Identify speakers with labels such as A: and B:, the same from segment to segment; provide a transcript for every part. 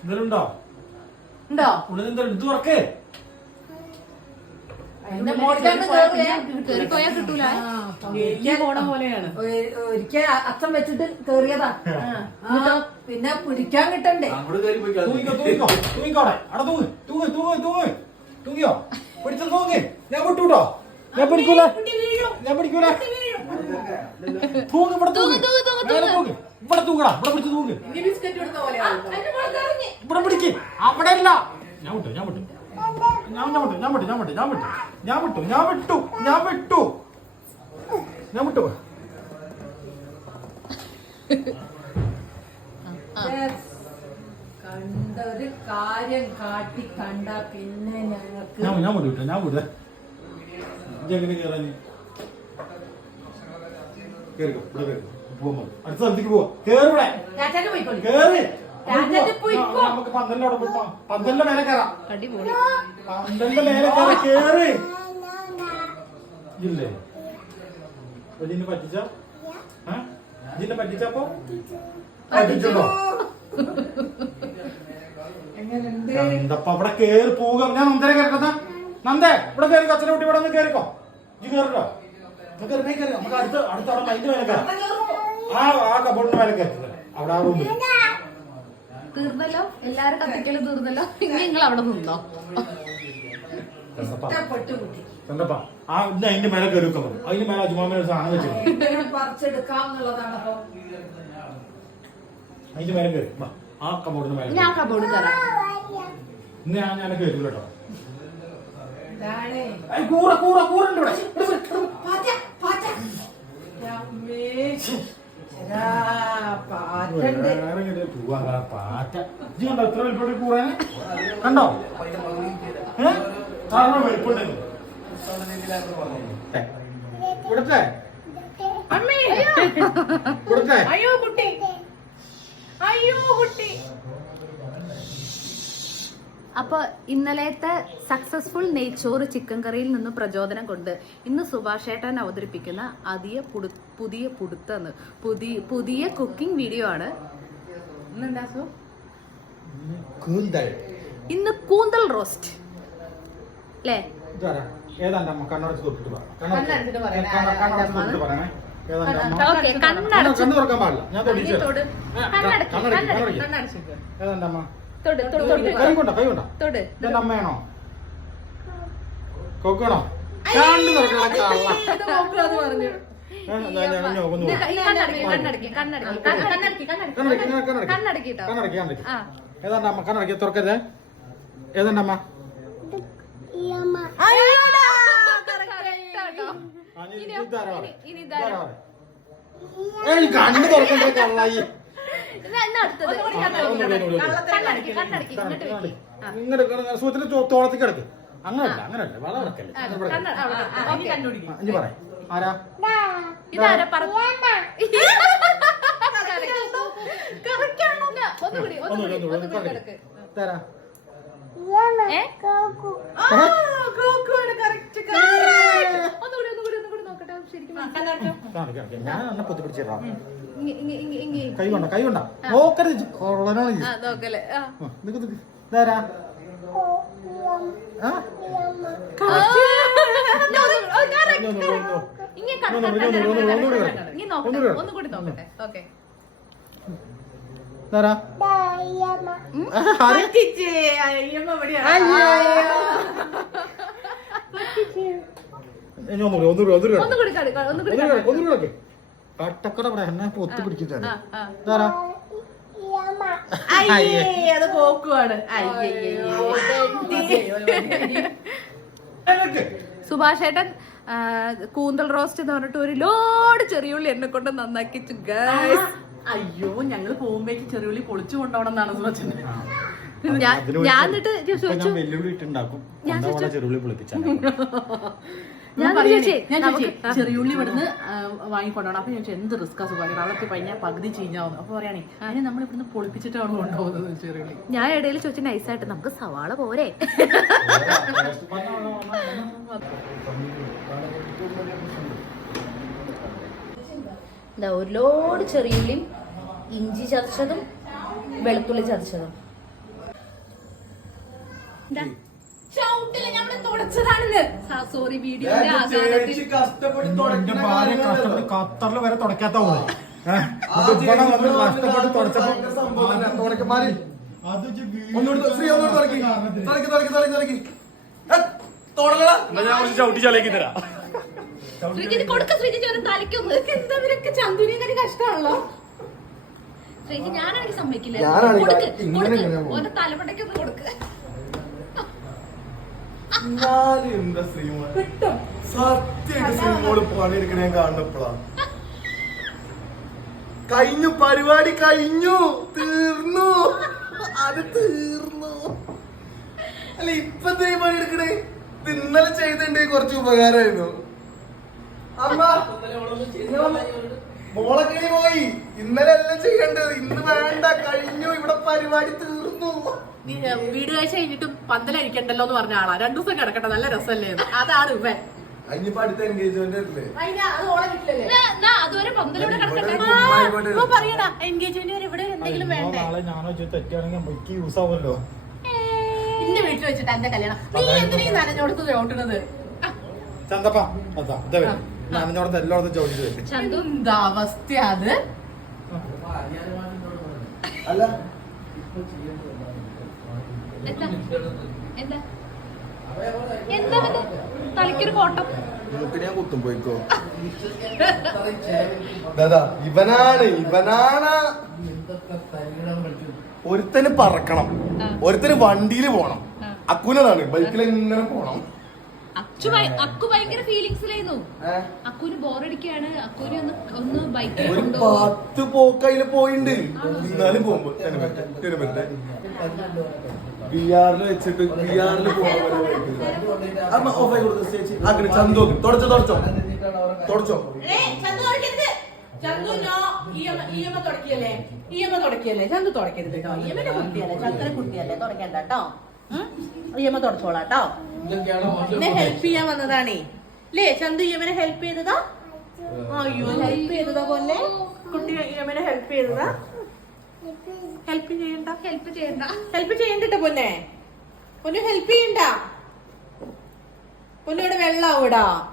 A: എന്തെങ്കിലുണ്ടോ ഉണ്ടോ? എന്തെങ്കിലും തുറക്കേ.
B: ഒരിക്കൽ അച്ഛൻ വെച്ചിട്ട് കേറിയതാ. പിന്നെ പിടിക്കാൻ കിട്ടണ്ടേ?
A: തൂങ്ങിയോ? പിടിച്ചോ തൂങ്ങി. ഞാൻ വിട്ടൂട്ടോ ഞാൻ പിടിക്കൂല. ഞാൻ പിടിക്കൂല തൂങ്ങ് ഇവിടെ തൂങ്ങ്.
C: തൂങ്ങ്, തൂങ്ങ്,
A: ഇവിടെ തൂങ്ങടാ ഇവിടെ പിടിച്ച് തൂങ്ങ്.
B: ഇനി ബിസ്ക്കറ്റ് എടുത്ത പോലെയാണ്
A: ഇവിടെ പിടിക്ക്. അവിടെ അല്ല ഞാൻ വിട്ടു ഞാൻ വിട്ടു. ഞാൻ ഞാൻ വിട്ടു ഞാൻ വിട്ടു ഞാൻ വിട്ടു ഞാൻ വിട്ടു. ഞാൻ വിട്ടു ഞാൻ വിട്ടു ഞാൻ വിട്ടു. ഞാൻ വിട്ടു.
B: Yes. കണ്ട ഒരു കാര്യം കാട്ടി കണ്ട പിന്നെ ഞങ്ങൾക്ക്
A: ഞാൻ ഞാൻ വിട്ടു ഞാൻ വിട്ടു. ഇതെങ്ങനെ കയറാൻ കേറിക്കോ ഇവിടെ കേറിക്കോ പോവാൻ മതി. അടുത്ത സ്ഥലത്തേക്ക് പോവാ. കേറി. നമുക്ക് പന്തലിന്റെ അവിടെ പോയി പ- പന്തലിന്റെ മേലെ കയറാം
C: അടിപൊളി.
A: പന്തലിന്റെ മേലെ കയറി കേറി. ഇല്ലേ? ഇതിനെ പറ്റിച്ച? ഇതിനെ പറ്റിച്ചപ്പോ പറ്റിച്ചോ
B: എങ്ങനെയുണ്ട്
A: എന്തപ്പ അവിടെ കേറി പോകാം. ഞാൻ നന്ദനെ കേറിക്കോ നന്ദേ ഇവിടെ കേറി അച്ഛനെ കുട്ടി ഇവിടെ ഒന്ന് കേറിക്കോ. ഇജ്ജ് കേറിട്ടോ നമുക്ക് കേറി, കേറി നമുക്ക് അടുത്ത അടുത്ത അവിടെ മൈൻഡ് മേലെ കയറാം ആ ആ കബോർഡിന്റെ മേലെ കയറി അവിടെ ആ റൂമിൽ
C: തീർന്നല്ലോ എല്ലാരും കത്തിക്കലും തീർന്നല്ലോ ഇനി നിങ്ങൾ അവിടെ നിന്നോ?
A: ആ ഇന്ന് അതിന്റെ മേലെ കയറി വെക്കാൻ പറ്റും അതിന്റെ മേലെ അജുമാമേനെ ഒരു സാധനം വെച്ചിട്ടുണ്ട്.
B: ഇങ്ങനെ പറിച്ചെടുക്കാം എന്നുള്ളതാണ് അപ്പൊ.
A: അതിന്റെ മേലെ കയറി വാ, ആ കബോർഡിന്റെ മേലെ
C: ഞാൻ കബോർഡ് തരാം
A: ഇന്ന് ഞാൻ ഞാൻ കയറ്റൂല കേട്ടോ
B: ഇതാണേ.
A: ഐ, കൂറ കൂറ കൂറ ഉണ്ട് ഇവിടെ കണ്ടോ കൂറാനെ കണ്ടോ? കാരണം
B: അമ്മേ. അയ്യോ. കുട്ടി. അയ്യോ കുട്ടി.
C: അപ്പൊ ഇന്നലത്തെ സക്സസ്ഫുൾ നെയ്ച്ചോറ് ചിക്കൻ കറിയിൽ നിന്ന് പ്രചോദനം കൊണ്ട് ഇന്ന് സുഭാഷേട്ടൻ അവതരിപ്പിക്കുന്ന അതിയ പുടു പുതിയ പുടുത്തന്ന്. പുതിയ പുതിയ കുക്കിംഗ് വീഡിയോ ആണ്.
A: കൂന്തൽ.
C: ഇന്ന് കൂന്തൽ റോസ്റ്റ് അല്ലേ
A: കൊക്കണോ? കണ്ണു തുറക്കണോ
C: ഏതാണ്ടമ്മ കണ്ണടക്കി
A: തുറക്കരുത്. ഏതാണ്ടമ്മ? കണ്ണ് തോളത്തേക്ക് കിടക്കും അങ്ങനല്ല അങ്ങനല്ല വളരെ പറയാം. ആരാ?
C: ഇതാരാ? പറഞ്ഞു ഒന്നുകൂടി ഒന്നുകൂടി
A: ഒന്നുകൂടി
C: കിടക്ക്
A: തരാ. ഞാൻ പൊത്തിപ്പിടിച്ചിടാം കൈ കൊണ്ട കൈ കൊണ്ട? നോക്കരുത്
C: നോക്കല്ലേ.
A: ഒന്നുകൂടി
C: നോക്കട്ടെ.
A: എന്നെ പൊത്തി
B: പിടിക്കാൻ അത്
C: കൂന്തൽ റോസ്റ്റ് എന്ന് പറഞ്ഞിട്ട് ഒരു ലോഡ് ചെറിയുള്ളി എന്നെ കൊണ്ട് നന്നാക്കിച്ചു ഗൈസ്
B: അയ്യോ ഞങ്ങൾ പോകുമ്പോഴേക്ക് ചെറിയുള്ളി പൊളിച്ചു കൊണ്ടോണം എന്നാണ് സുഭച്ചന്
C: ഞാൻ- എന്നിട്ട് ചോദിച്ചു.
A: ഞാൻ
C: ഞാൻ
B: ചെറിയുള്ളി ഇവിടുന്ന് വാങ്ങിക്കൊണ്ടോണം അപ്പൊ ഞാൻ ചോദിച്ചു എന്ത് റിസ്ക് സുഖമാണ് അവിടെ പയ്യ കഴിഞ്ഞാൽ പകുതി ചീഞ്ഞാവുന്നു അപ്പൊ പറയാണേ അതിന് നമ്മൾ ഇവിടുന്ന് പൊളിപ്പിച്ചിട്ടാണ് കൊണ്ടുപോകുന്നത് ചെറിയുള്ളി
C: ഞാൻ ഇടയിൽ ചോദിച്ചു നൈസായിട്ട് നമുക്ക് സവാള പോരെ എന്താ ഒരു ലോഡ് ചെറിയുള്ളിയും ഇഞ്ചി ചതച്ചതും വെളുത്തുള്ളി ചതച്ചതും. സോറി
A: വീഡിയോ വരെ തുടക്കാത്ത പോലെ. കഷ്ടപ്പെട്ട്
D: തുടക്കി. ചവിട്ടി ചാലേക്ക് തരാം. മാറി.
A: അത് ഇജ്ജ് വീഡിയോ
D: ഒന്നുകൂടി ശ്രീ ഒന്നുകൂടി തുടയ്ക്ക്.
A: കാരണത്തിന്.
D: തുടയ്ക്ക്, തുടയ്ക്ക്, തുടയ്ക്ക്, തുടയ്ക്ക്. ഏ, തുടങ്ങടാ.
C: ശ്രീജിത്ത് കൊടുക്ക ശ്രീജിത്ത് ഒരു തലയ്ക്കൊന്ന് എന്താ ഇവരൊക്കെ ചന്തുവിനെ കഷ്ടമാണല്ലോ ശ്രീജി ഞാനാണെങ്കിൽ സമ്മതിക്കില്ല കൊടുക്ക്
D: ഒന്ന് പോകും.
C: ഓന്റെ തലമുട്ടയ്ക്കൊന്ന് കൊടുക്ക്
D: കഴിഞ്ഞു പരിപാടി കഴിഞ്ഞു തീർന്നു അത് തീർന്നു അല്ല ഇപ്പൊ പണി എടുക്കണേ ഇന്നലെ ചെയ്തിട്ടുണ്ടെങ്കിൽ കുറച്ച് ഉപകാരമായിരുന്നു അമ്മ മോളക്കിണി പോയി. ഇന്നലെ എല്ലാം ചെയ്യണ്ടത്. ഇന്ന് വേണ്ട കഴിഞ്ഞു. ഇവിടെ പരിപാടി തീർന്നു.
B: നീ ഏ, വീട് കാഴ്ച കഴിഞ്ഞിട്ടും പന്തലടിക്കണ്ടല്ലോ എന്ന് പറഞ്ഞ ആളാ. രണ്ടു ദിവസം കിടക്കട്ടെ നല്ല രസമല്ലേ. അതാണ് ഇവൻ.
D: അതിനിപ്പോ അടുത്ത എൻഗേജ്മെന്റ് അല്ലേ ഇവിടെ
B: ഇപ്പൊ പറയടാ എൻഗേജ്മെന്റ് വരെ ഇവിടെ എന്തെങ്കിലും വേണ്ടേ?
A: ഞാനോ ചെയ്ത് തെറ്റാണെങ്കിൽ എനിക്ക് യൂസ് ആവുമല്ലോ.
B: നിന്റെ വീട്ടിൽ വെച്ചിട്ട് എന്റെ കല്യാണം. നീ എന്തിനാ ഈ നനഞ്ഞോടത്ത് ചോട്ടുന്നത്
A: ചന്തപ്പ അതാ ഇതാ നനഞ്ഞോടത്ത് എല്ലായിടത്തും ചോദിച്ചു വരും
C: ചന്തു
B: എന്താ അവസ്ഥ അത്?
D: അല്ല.
C: എന്താ? തലയ്ക്കൊരു കോട്ടം.
D: മൂക്കിന് ഞാൻ കുത്തും പോയിക്കോ. ദാദാ ഇവനാണ് ഇവനാണ്. ഒരുത്തന് പറക്കണം. ഒരുത്തന് വണ്ടിയിൽ പോണം. അക്കുനതാണ് ബൈക്കിൽ ഇങ്ങനെ പോണം?
C: അക്കു ഭയങ്കര ഫീലിങ്സിലായിരുന്നു? അക്കുന് ബോറടിക്കാണ് അക്കുനെ ഒന്ന്
D: ഒരു പത്ത് പോക്ക് പോയിണ്ട്. എന്നാലും പോകുമ്പോ. ബി ആറിൽ വെച്ചിട്ട് ബി ആറിൽ അമ്മ ഓഫായി കൊടുത്തു ചേച്ചി. അങ്ങനെ ചന്തു തുടച്ചോ തുടച്ചോ. തുടച്ചോ.
B: ചന്തു തുടക്കരുത്. ചന്തു നോ ഈയമ്മ തുടക്കിയല്ലേ? ഈയമ്മ തുടക്കിയല്ലേ? ചന്തു തുടക്കരുത് കേട്ടോ. ഈയമ്മന്റെ കുട്ടിയല്ലേ ചക്കര കുട്ടിയല്ലേ തുടക്കണ്ട കേട്ടോ. ഈയമ്മ തുടച്ചോളാം കേട്ടോ. എന്നെ ഹെൽപ്പ് ചെയ്യാൻ വന്നതാണേ. ലേ ചന്തു ഈയമ്മനെ ഹെൽപ്പ് ചെയ്തതാ? അയ്യോ ഹെൽപ്പ് ചെയ്തതാ പോലെ കുട്ടി ഈയമ്മനെ ഹെൽപ്പ് ചെയ്തതാ. ഹെൽപ്പ് ചെയ്യണ്ട.
C: ഹെൽപ്പ് ചെയ്യണ്ട.
B: ഹെൽപ്പ് ചെയ്യണ്ടട്ടോ പൊന്നെ. പൊന്നു ഹെൽപ്പ് ചെയ്യണ്ട. പൊന്നോട് വെള്ളാവൂടാ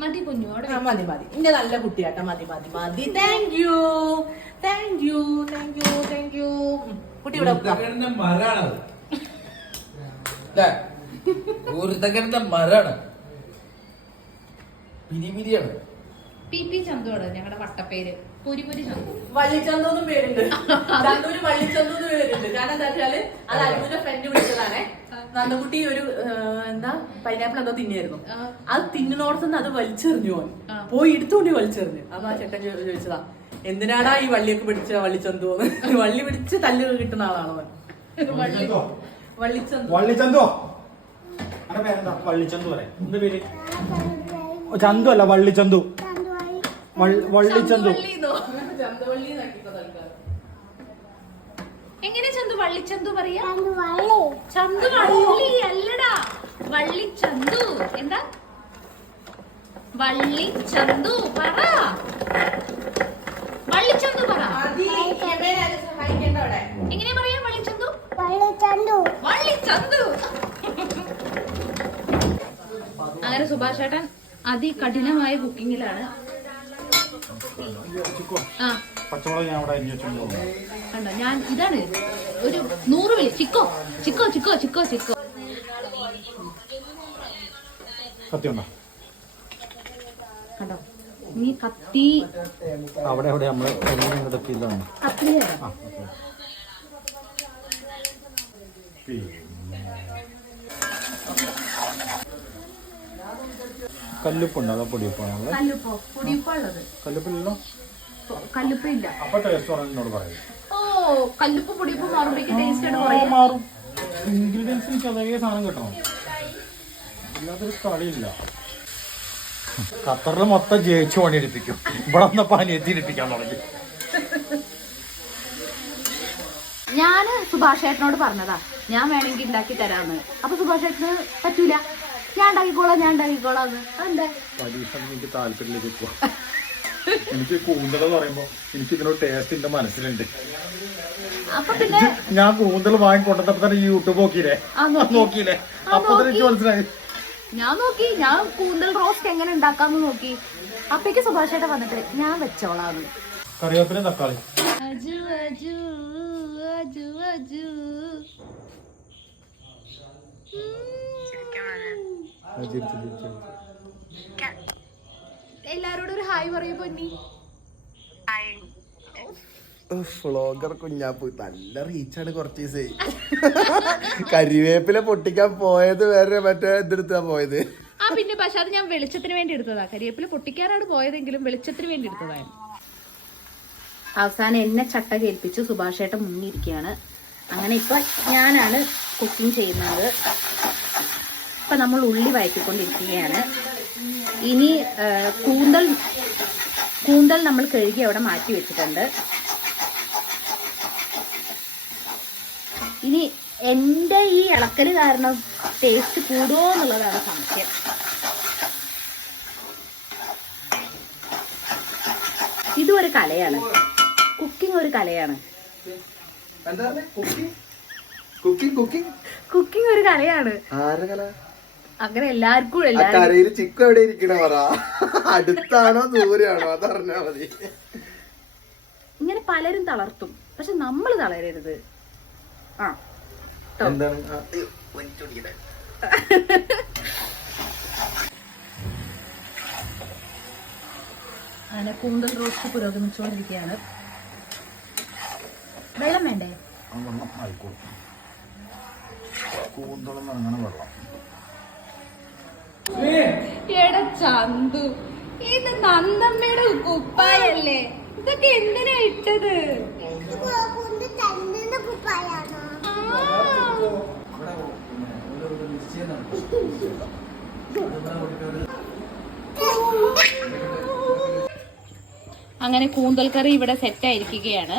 C: മതി കുഞ്ഞു അവിടെ
B: ആ, മതി മതി. ഇന്റെ നല്ല കുട്ടിയാട്ട. മതി മതി മതി. Thank you thank you thank you thank you കുട്ടി ഇവിടെ
E: മരാണത്. ല്ലേ? മരാണ്. പിരിപിരിയാണ്
C: പി പി ചന്തുവാണ് ഞങ്ങളുടെ വട്ടപ്പേര്. പുരി പുരി ചന്തു.
B: വള്ളിച്ചന്തു എന്നും പേരുണ്ട്. ചന്ദൂര് വള്ളിച്ചന്തു പേരുണ്ട്. കാരണം എന്താ വെച്ചാൽ അത് അരുവിന്റെ ഫ്രണ്ട് വിളിച്ചതാണേ. നന്ദകുട്ടി ഒരു എന്താ പൈനാപ്പിൾ എന്തോ
C: തിന്നായിരുന്നു.
B: അത് തിന്നണോടത്തുനിന്ന് അത് വലിച്ചെറിഞ്ഞു പോൻ പോയി എടുത്തുകൊണ്ട് വലിച്ചെറിഞ്ഞു. അപ്പൊ ആ ചേട്ടൻ ചോ- ചോദിച്ചതാ എന്തിനാടാ ഈ വള്ളിയൊക്കെ പിടിച്ച വള്ളിച്ചന്തു എന്ന് വള്ളി പിടിച്ച് തല്ല് കിട്ടുന്ന ആളാണ് അവൻ.
A: വള്ളിച്ചന്തോ?
B: വള്ളിച്ചന്തു?
A: വള്ളിച്ചന്തോ? എന്റെ പേരെന്താ? വള്ളിച്ചന്തു പറയാം. എന്താ പേര്? ചന്തു അല്ല വള്ളിച്ചന്തു. വള്ളി- വള്ളിച്ചന്തു.
C: എങ്ങനെ ചന്തു? വള്ളിച്ചന്തു പറയാ? ചന്തു വള്ളി അല്ലടാ. വള്ളി ചന്തു എന്താ? വള്ളി ചന്തു പറ. വള്ളിച്ചന്തു പറ. എങ്ങനെ പറയാ വള്ളിച്ചന്തു
F: വള്ളിച്ചന്തു
C: വള്ളിച്ചന്തു അങ്ങനെ സുഭാഷ് ചേട്ടൻ അതികഠിനമായ കുക്കിങ്ങിലാണ് ആ.
A: പച്ചമുളക് ഞാൻ അവിടെ അരിഞ്ഞു
C: കണ്ടോ? ഞാൻ ഇതാണ് ഒരു നൂറ് വിളി. ചിക്കോ ചിക്കോ ചിക്കോ ചിക്കോ ചിക്കോ. കണ്ടോ? നീ കത്തി
A: അവിടെ അവിടെ നമ്മൾ
C: കത്തി
A: കല്ലുപ്പുണ്ടോ? അതോ പൊടിയപ്പാണോ നമ്മൾ
C: കല്ലുപ്പോ? പൊടിയുപ്പുള്ളത്
A: കല്ലുപ്പില്ലല്ലോ?
C: കല്ലുപ്പില്ല.
A: അപ്പൊ ടേസ്റ്റ് പറയും.
C: ഓ കല്ലുപ്പ് പൊടിയുപ്പ് മാറുമ്പോഴേക്ക് ടേസ്റ്റ് കുറയും
A: മാറും. സാധനം കിട്ടണം. ഇല്ലാത്തൊരു കളിയില്ല. ഖത്തറിൽ മൊത്തം ജയിച്ചു പണിയെടുപ്പിക്കും. ഇവിടെ വന്നപ്പോ അനിയത്തിരിപ്പിക്കാൻ തുടങ്ങി.
C: ഞാൻ സുഭാഷേട്ടനോട് പറഞ്ഞതാ ഞാൻ വേണമെങ്കിൽ ഉണ്ടാക്കി തരാന്ന്. അപ്പൊ സുഭാഷ് ചേട്ടന് പറ്റൂല. ഞാൻ ഉണ്ടാക്കിക്കോളാം ഞാൻ ഉണ്ടാക്കിക്കോളാം അതെന്താ?
A: എനിക്ക് താല്പര്യത്തിലേക്ക് പോവാം എനിക്ക് കൂന്തൽ എന്ന് പറയുമ്പോ എനിക്ക് ഇതിനൊരു ടേസ്റ്റ് എന്റെ മനസ്സിലുണ്ട്.
C: അപ്പൊ പിന്നെ
A: ഞാൻ കൂന്തൽ വാങ്ങിക്കൊണ്ടപ്പോ തന്നെ യൂട്യൂബ് നോക്കിയില്ലേ. നോക്കിയില്ലേ? അപ്പൊ എനിക്ക് മനസ്സിലായി.
C: ഞാൻ നോക്കി. ഞാൻ കൂന്തൽ റോസ്റ്റ് എങ്ങനെ ഉണ്ടാക്കാന്ന് നോക്കി. അപ്പേക്ക് സുഭാഷ് ചേട്ടൻ വന്നിട്ട് ഞാൻ വെച്ചോളാന്ന്.
A: കറിവേപ്പിലും തക്കാളി
C: അജു അജു എല്ലാരോടും ഒരു ഹായ് പറയൂ പൊന്നി.
D: ഫ്ലോഗർ കുഞ്ഞാപ്പ്. നല്ല റീച്ചാണ് കുറച്ച് ദിവസേ കരിവേപ്പില പൊട്ടിക്കാൻ പോയത് വേറെ മറ്റേ ഇതെടുത്താ പോയത്.
C: ആ പിന്നെ പക്ഷെ അത് ഞാൻ വെളിച്ചത്തിന് വേണ്ടി എടുത്തതാ. കരിവേപ്പില പൊട്ടിക്കാനാണ് പോയതെങ്കിലും വെളിച്ചത്തിന് വേണ്ടി എടുത്തതാണ് അവസാനം എന്നെ ചട്ട കേൾപ്പിച്ച് സുഭാഷേട്ടൻ മുങ്ങിയിരിക്കുകയാണ് അങ്ങനെ ഇപ്പൊ ഞാനാണ് കുക്കിംഗ് ചെയ്യുന്നത്. ഇപ്പൊ നമ്മൾ ഉള്ളി വഴറ്റിക്കൊണ്ടിരിക്കുകയാണ്. ഇനി കൂന്തൽ കൂന്തൽ നമ്മൾ കഴുകി അവിടെ മാറ്റി വെച്ചിട്ടുണ്ട്. ഇനി എന്റെ ഈ ഇളക്കൽ കാരണം ടേസ്റ്റ് കൂടുമോ എന്നുള്ളതാണ് സംശയം. ഇതും ഒരു കലയാണ്. കുക്കിംഗ് ഒരു കലയാണ്.
D: കുക്കിംഗ്?
C: ഒരു കലയാണ്. അങ്ങനെ എല്ലാവർക്കും
D: ആ
C: എല്ലാവരും.
D: കരയിൽ ചിക്കു എവിടെ ഇരിക്കണ പറ. അടുത്താണോ ദൂരെയാണോ? അതറിഞ്ഞാ മതി.
C: ഇങ്ങനെ പലരും തളർത്തും. പക്ഷെ നമ്മൾ തളരരുത്. ആ ട്ടോ.
D: എന്താണ്? ആ, അയ്യോ, വലിച്ചൊടിക്കണേ.
C: അങ്ങനെ കൂന്തൽ റോസ്റ്റ് പുരോഗമിച്ചുകൊണ്ടിരിക്കുകയാണ്. വെള്ളം വേണ്ടേ?
A: ആ വെള്ളം ആയിക്കോളും കൂന്തളം അങ്ങനെ വെള്ളം.
C: എടാ ചന്തു ഇത് നന്ദമ്മയുടെ കുപ്പായല്ലേ? ഇതൊക്കെ എന്തിനാ ഇട്ടത്? അങ്ങനെ കൂന്തൽ കറി ഇവിടെ സെറ്റ് ആയിരിക്കുകയാണ്.